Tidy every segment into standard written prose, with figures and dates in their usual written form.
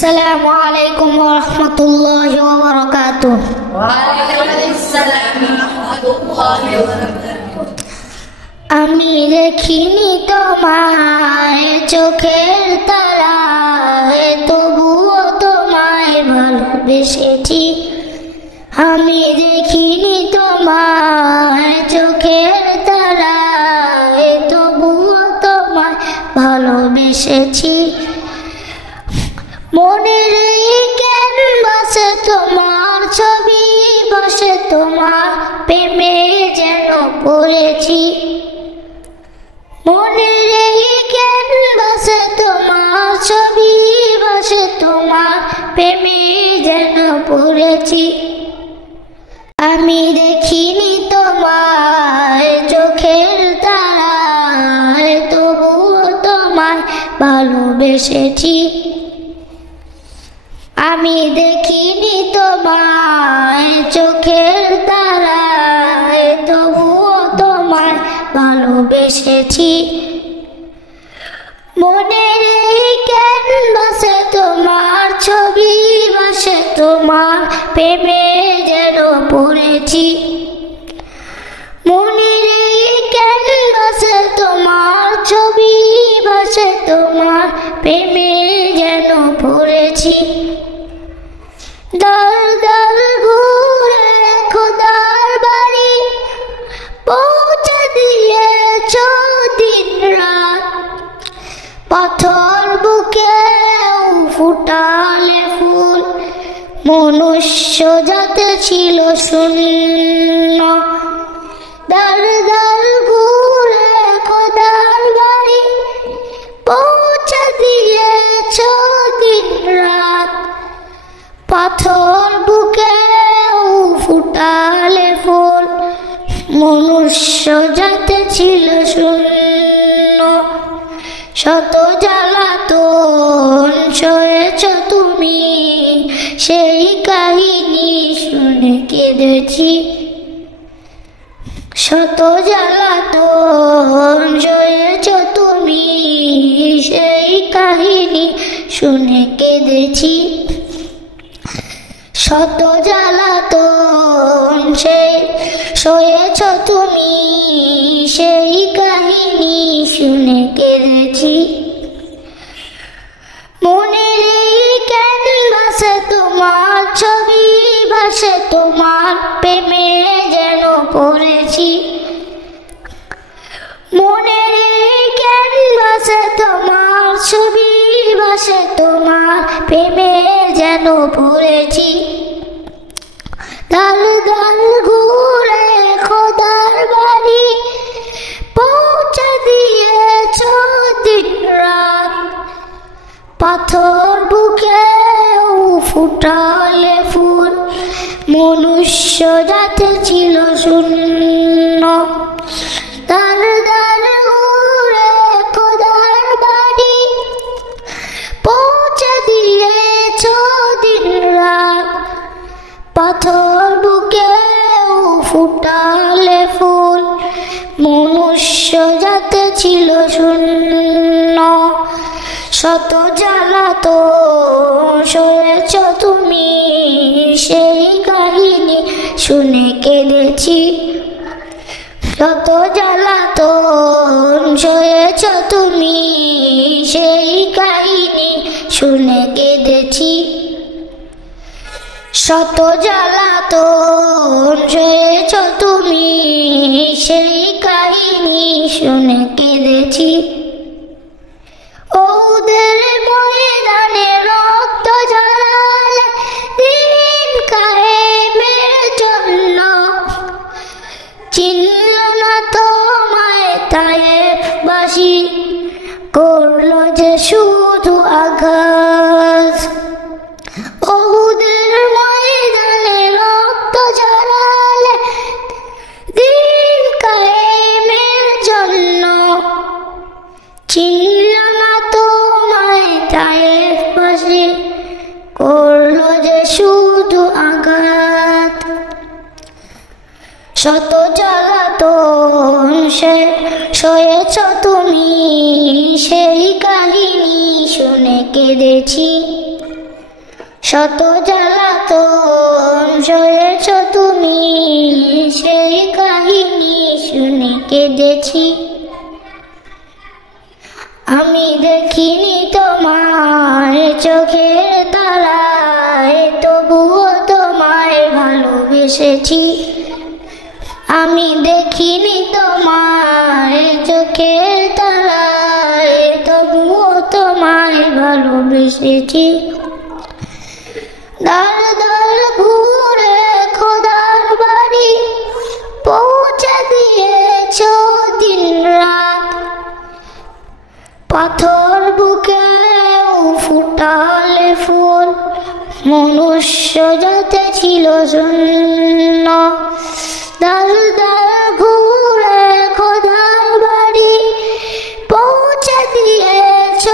আসসালামু আলাইকুম ওয়া রাহমাতুল্লাহি ওয়া বারাকাতুহু। ওয়া আলাইকুম আসসালাম ওয়া রাহমাতুল্লাহি ওয়া বারাকাতুহু। আমি দেখিনি তোমায় চোখের তারায়, তবুও তোমায় ভালোবেসেছি। আমি দেখিনি তোমায় চোখের তারায়, তবুও তোমায় ভালোবেসেছি। মনের এই ক্যানভাসে তোমার ছবি বসে, তোমার প্রেমে যেন পড়েছি। মনের এই ক্যানভাসে তোমার ছবি বসে, তোমার প্রেমে যেন পড়েছি। আমি দেখিনি তোমায় চোখের তারায়, তবুও তোমায় ভালোবেসেছি। আমি দেখিনি তোমায় চোখের তারায়, তবুও তোমায় ভালোবেসেছি। মনের এই ক্যানভাসে তোমার ছবি বসে, তোমার প্রেমে যেন পড়েছি। মনের এই ক্যানভাসে তোমার ছবি বসে, তোমার প্রেমে যেন পড়েছি। দর দর ঘুরে খোদার বাড়ি পৌঁছে দিয়েছ দিন রাত, পাথর বুকে ফুটালে ফুল, মনুষ্য জাতি ছিল শূন্য। দর দর ঘুরে খোদার বাড়ি পৌঁছে দিয়েছ দিন রাত, পাথর বুকে ফুটালে ফুল, মনুষ্য জাতি ছিল শূন্য। শত জ্বালাতন সয়েছ তুমি, সেই কাহিনী শুনে কেঁদেছি। শত জ্বালাতন সয়েছ তুমি, সেই কাহিনী শুনে কেঁদেছি। শত জ্বালাতন সয়েছ তুমি, সেই কাহিনী শুনে কেঁদেছি। মনের এই ক্যানভাসে তোমার ছবি ভাসে, তোমার প্রেমে যেন পড়েছি। মনের এই ক্যানভাসে তোমার ছবি ভাসে, তোমার প্রেমে যেন পড়েছি। দল দল ঘুরে খোদার বাড়ি পৌঁছে দিয়েছ দিন রাত, পাথর বুকে ফুটালে ফুল, মনুষ্য জাতি ছিল শূন্য। দল দল ঘুরে খোদার বাড়ি পৌঁছে দিয়েছ দিন রাত, পাথর বুকে ফুটালে ফুল, মনুষ্য জাতি ছিল শূন্য। শত জ্বালাতন সয়েছ তুমি, সেই কাহিনী শুনে কেঁদেছি। শত জ্বালাতন সয়েছ তুমি, সেই কাহিনী শুনে কেঁদেছি। শত জ্বালাতন সয়েছ তুমি, সেই কাহিনী শুনে কেঁদেছি। ওদের ময়দানে রক্ত ঝরালে দিন কায়েমের জন্য, চিনল না তোমায় তায়েফবাসী, করলো যে শুধু আঘাত। ওদের ময়দানে রক্ত ঝরালে দিন কায়েমের জন্য, চিনল না তোমায় তায়েফবাসী, করলো যে শুধু আঘাত। শত জ্বালাতন সয়েছ তুমি, সেই কাহিনী শুনে কেঁদেছি। শত জ্বালাতন সয়েছ তুমি, সেই কাহিনী শুনে কেঁদেছি। আমি দেখিনি তোমায় চোখের তারায়, তবুও তোমায় ভালোবেসেছি। আমি দেখিনি তোমায় চোখের তারায়, তবুও তোমায় ভালোবেসেছি। দল দল ঘুরে খোদার বাড়ি পৌঁছে দিয়েছ দিন রাত। পাথর বুকে ফুটালে ফুল, মনুষ্য যাতে ছিল শূন্য। দল দল ঘুরে খোদার বাড়ি পৌঁছে দিয়েছ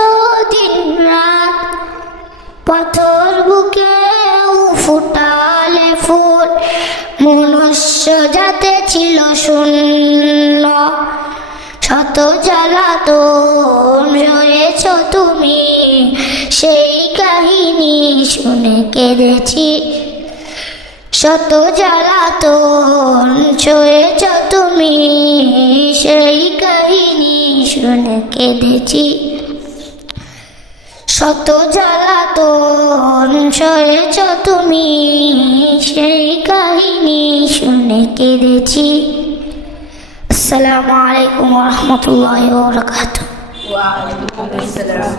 দিন রাত। পাথর বুকে ফুটালে ফুল, মনুষ্য যাতে ছিল শূন্য। শত জ্বালাতন সয়েছ তুমি, সেই কাহিনী শুনে কেঁদেছি। শত জ্বালাতন সয়েছ তুমি, সেই কাহিনী শুনে কেঁদেছি। শত জ্বালাতন সয়েছ তুমি, সেই কাহিনী শুনে কেঁদেছি। আসসালামু আলাইকুম ওয়া রাহমাতুল্লাহি ওয়া বারাকাতুহু। ওয়া আলাইকুম আসসালাম।